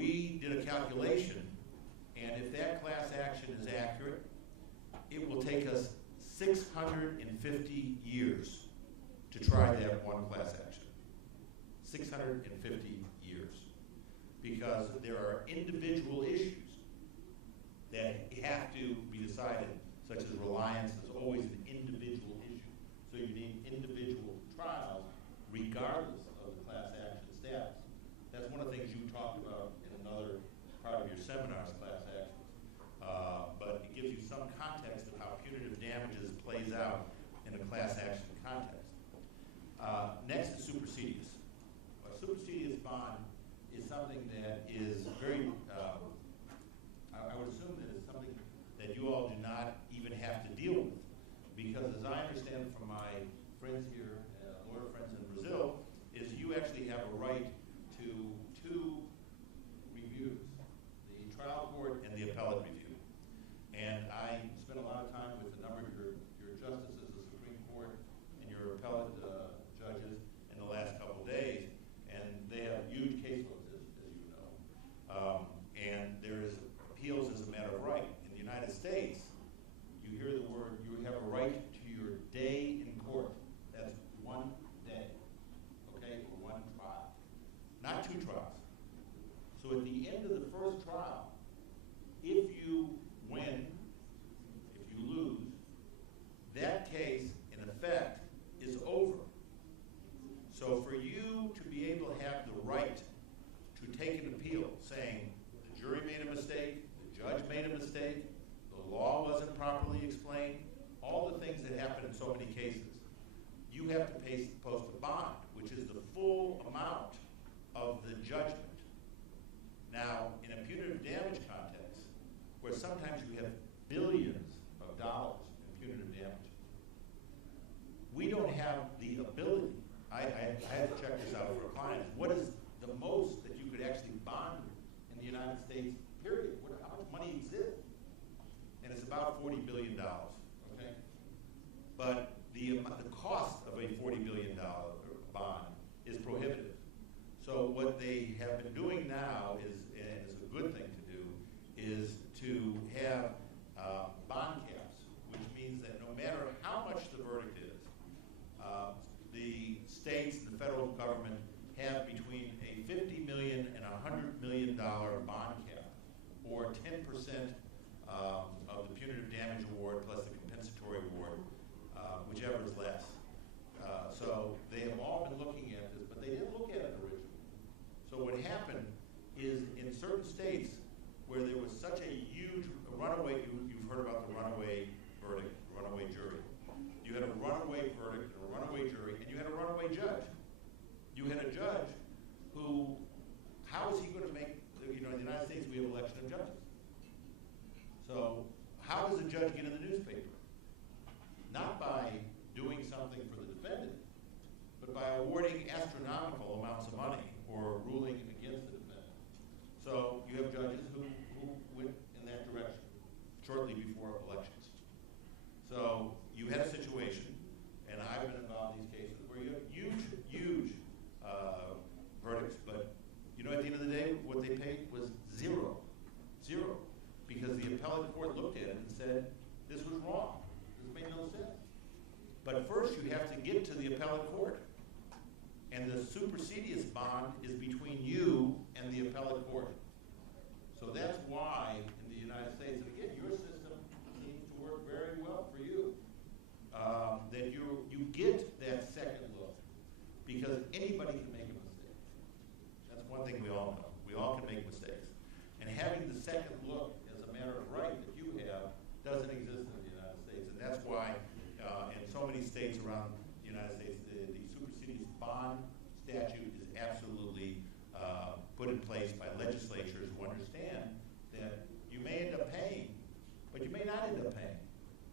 we did a calculation, and if that class action is accurate, it will take us 650 years to try that one class action. 650 years. Because there are individual issues that have to be decided, such as reliance is always an individual issue. So you need individual trials regardless of the class action status. That's one of the things you talked about in another part of your seminars, class actions. But it gives you some context of how punitive damages plays out in a class action context. Next is supersedious. A supersedious bond is something that is very, I would assume that it's something that you all do not even have to deal with. Because as I understand from my friends here, lawyer friends in Brazil, is you actually have a right to two reviews, the trial court and the appellate review. And I spent a lot of time with a number of your justices, the Supreme Court, and your appellate judges in the last couple of days, and they have huge caseloads, as you know. And there is appeals as a matter of right. In the United States, you hear the word, you have a right to your day in court. That's one day, okay, or one trial, not two trials. So at the end of the first trial, if you win, if you lose, that case, in effect, is over. So for you to be able to have the right to take an appeal saying the jury made a mistake, the judge made a mistake, the law wasn't properly explained, all the things that happen in so many cases, you have to post a bond, which is the full amount of the judgment. Now, in a punitive damage context, where sometimes you have billions of dollars in punitive damage, we don't have the ability. I had to check this out for clients. What is the most that you could actually bond in the United States, period? How much money exists? And it's about $40 billion, okay? But the cost of a $40 billion bond is prohibitive. So what they have been doing now is, and it's a good thing to do, is to have bond caps, which means that no matter how much the verdict is, the states and the federal government have between a $50 million and $100 million bond cap, or 10% of the punitive damage award plus the compensatory award, whichever is less. So they have all been looking at this, but they didn't look at it originally. So what happened is in certain states where there was such a huge runaway, you've heard about the runaway verdict, runaway jury. You had a runaway verdict and a runaway jury, and you had a runaway judge. You had a judge who, how is he going to make, in the United States we have election of judges. So how does a judge get in the newspaper? Not by doing something for the defendant, but by awarding astronomical amounts of money or ruling against the defendant. So you have judges who went in that direction shortly before elections. So you had a situation, and I've been involved in these cases, where you have huge verdicts, but at the end of the day, what they paid was zero. Because the appellate court looked at it and said, this was wrong. This made no sense. But first you have to get to the appellate court. And the supersedious bond is between you and the appellate court. So that's why in the United States, and again, your system seems to work very well for you, that you get that second look. Because anybody can make a mistake. That's one thing we all know. We all can make mistakes. And having the second look as a matter of right that you have doesn't exist in the United States. And that's why in so many states around the United States, the supersedious bond statute is absolutely put in place by legislatures who understand that you may end up paying, but you may not end up paying.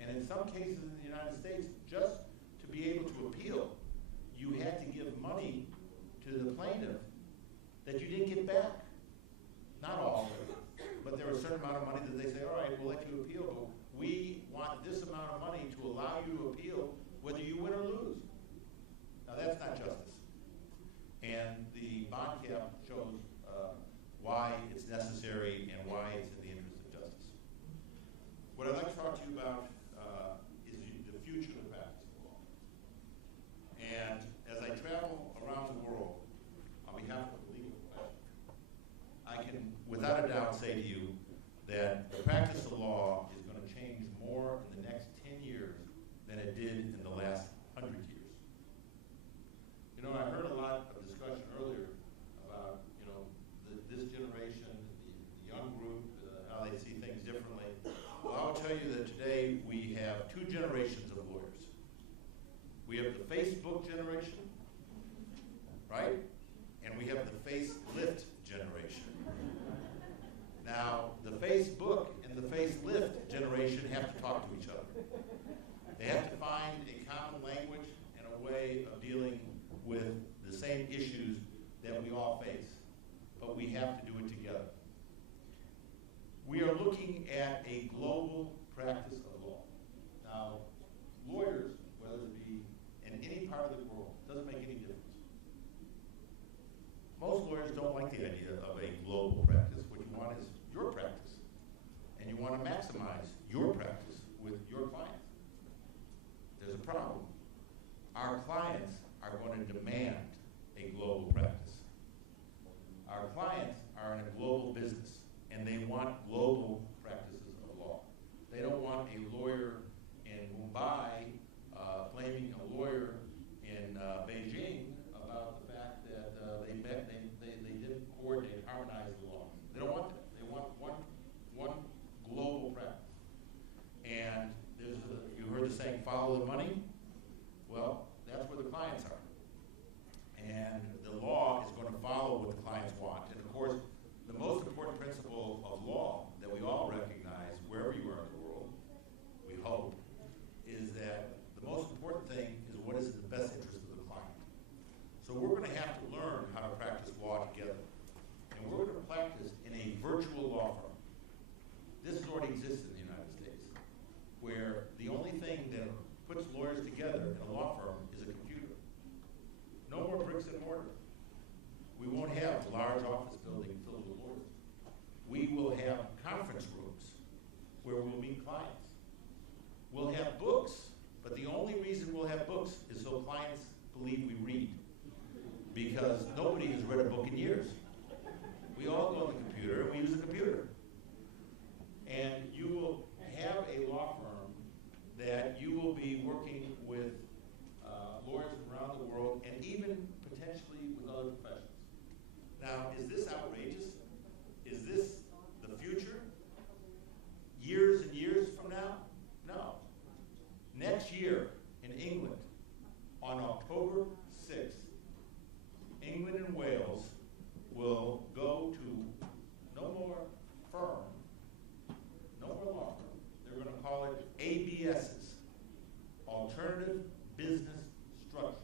And in some cases in the United States, just to be able to appeal, you had to give money to the plaintiff that you didn't get back. Not all of it, but there was a certain amount of money that they say, all right, we'll let you appeal, but we want this amount of money to allow you to appeal whether you win or lose. Now that's not justice. Facebook generation, right? And we have the facelift generation. Now, the Facebook and the facelift generation have to talk to each other. They have to find a common language and a way of dealing with the same issues that we all face, but we have to do it together. We are looking at a global practice of law. Now, lawyers, whether it be in any part of the world, doesn't make any difference. Most lawyers don't like the idea of a global practice. What you want is your practice, and you want to maximize your practice with your clients. There's a problem. Our clients are going to demand a global practice. Our clients are in a global business, and they want global practices of law. They don't want a lawyer in Mumbai blaming a lawyer in Beijing about the fact that they didn't coordinate, harmonize the law. They don't want that. They want one global practice. And you heard the saying, follow the money? Well, that's where the clients are. And the law is going to follow what the clients want. And of course, the most important principle of law that we all recognize wherever you are in the world, we hope, is that the most important thing is what is in the best interest of the client. So we're going to have to learn how to practice law together. And we're going to practice in a virtual law firm. This already exists in the United States, where the only thing that puts lawyers together in a law firm is a computer. No more bricks and mortar. We won't have a large office building filled with lawyers. We will have conference rooms where we'll meet clients. We'll have books, but the only reason we'll have books is so clients believe we read, because nobody has read a book in years. We all go on the computer and we use the computer. And you will have a law firm that you will be working with lawyers around the world, and even potentially with other professions. Now, is this outrageous? Is this the future? Years and years from now? No. Next year in England, on October 6th, England and Wales will go to no more firm, no more law firm. They're going to call it ABSs, Alternative Business Structures,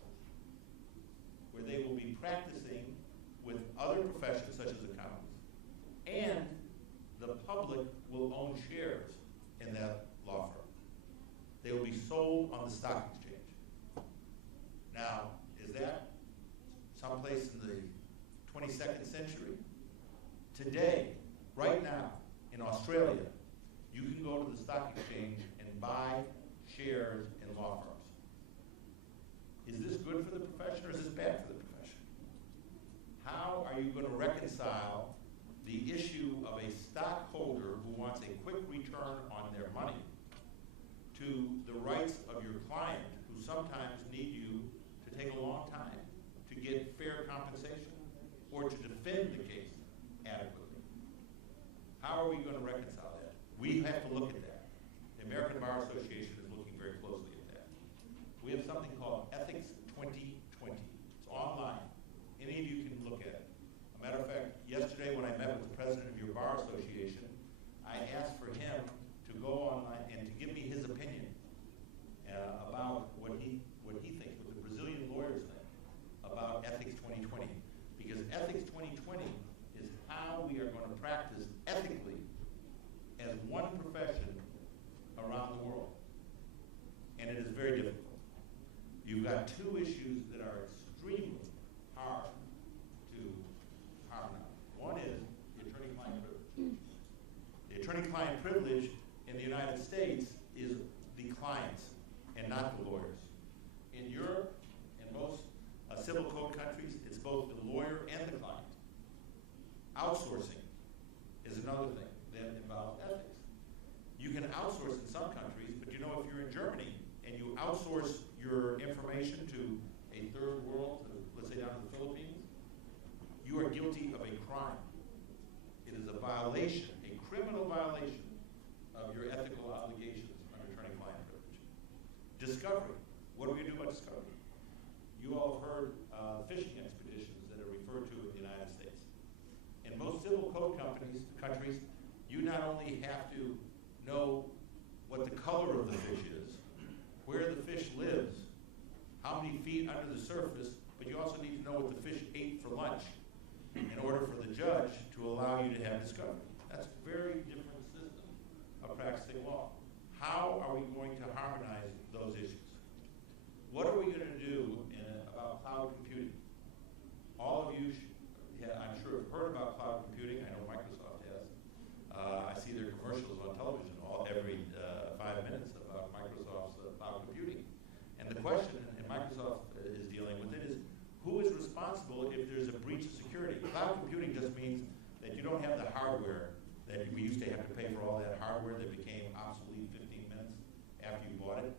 where they will be practicing with other professions such as accountants. And the public will own shares in that law firm. They will be sold on the stock exchange. Now, is that someplace in the 22nd century? Today, right now, in Australia, you can go to the stock exchange and buy shares in law firms. Is this good for the profession or is this bad for the profession? How are you going to reconcile the issue of a stockholder who wants a quick return on their money to the rights of your client, who sometimes need you to take a long time to get fair compensation or to defend the case adequately? How are we going to reconcile that? We have to look at that. The American Bar Association is looking very closely at that. We have something called Ethics 2020. It's online. Any of you can look at it. A matter of fact, yesterday when I met with the president of your bar association, I asked for him to go online and to give me his opinion about what he thinks, what the Brazilian lawyers think about Ethics 2020. Because Ethics 2020 is how we are going to practice ethically as one profession around the world. And it is very difficult. You've got two issues that are extremely hard to harmonize. One is the attorney-client privilege. The attorney-client privilege in the United States is the clients and not the lawyers. In Europe and most civil code countries, it's both the lawyer and the client. Outsourcing is another thing that involves ethics. You can outsource in some countries, but you know, if you're in Germany and you outsource your information to a third world, let's say down to the Philippines, you are guilty of a crime. It is a violation, a criminal violation of your ethical obligations under attorney-client privilege. Discovery. What are we going to do about discovery? surface, but you also need to know what the fish ate for lunch in order for the judge to allow you to have discovery. That's a very different system of practicing law. How are we going to harmonize those issues? What are we going to do about cloud computing? All of you, I'm sure, have heard about cloud computing. I know Microsoft has. I see their commercials on television every 5 minutes about Microsoft's cloud computing. And the question, and Microsoft is dealing with it, is who is responsible if there's a breach of security? Cloud computing just means that you don't have the hardware that we used to have to pay for all that hardware that became obsolete 15 minutes after you bought it.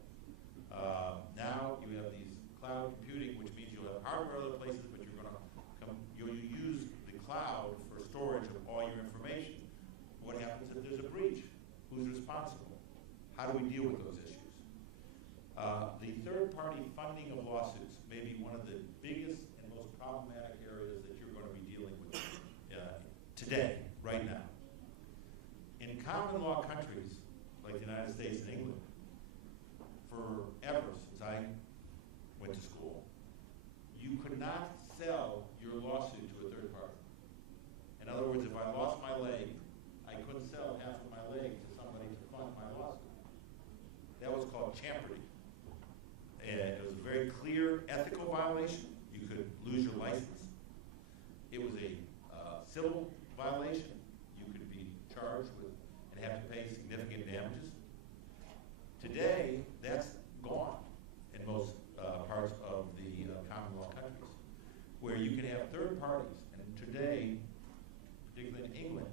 Now you have these cloud computing, which means you'll have hardware other places, but you'll use the cloud for storage of all your information. What happens if there's a breach? Who's responsible? How do we deal with those issues? The third-party funding of lawsuits may be one of the biggest and most problematic areas that you're going to be dealing with today, right now. In common law countries like the United States and England, forever since I went to school, you could not sell your lawsuit to a third party. In other words, if I lost my leg, I couldn't sell half of my leg to somebody to fund my lawsuit. That was called champerty. And it was a very clear ethical violation. You could lose your license. It was a civil violation. You could be charged with and have to pay significant damages. Today, that's gone in most parts of the common law countries, where you can have third parties. And today, particularly in England,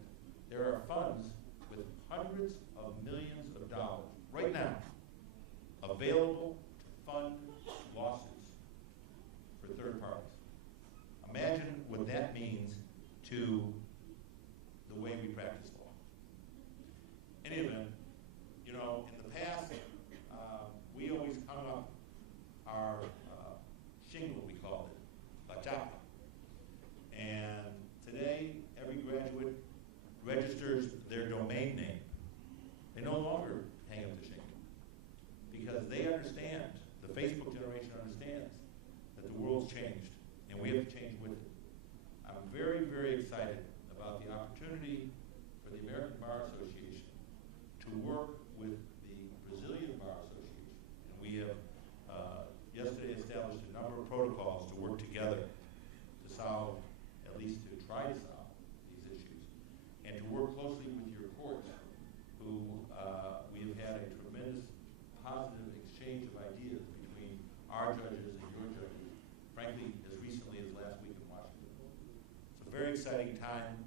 there are funds with hundreds of millions of dollars right now available to fund lawsuits for third parties. Imagine what that means to the way we practice law. In any event, you know, in the past, we always hung up our shingle, we called it, bachata. And today, every graduate registers their domain name. They no longer hang up the shingle because they understand, the Facebook generation understands that the world's changed and we have to change with it. I'm very, very excited about the opportunity for the American Bar Association to work with the Brazilian Bar Association. And we have yesterday established a number of protocols to work together to solve, at least to try to solve, these issues. And to work closely with your courts, who we have had a tremendous positive exchange of ideas between our judges and your judges, frankly, as recently as last week in Washington. It's a very exciting time.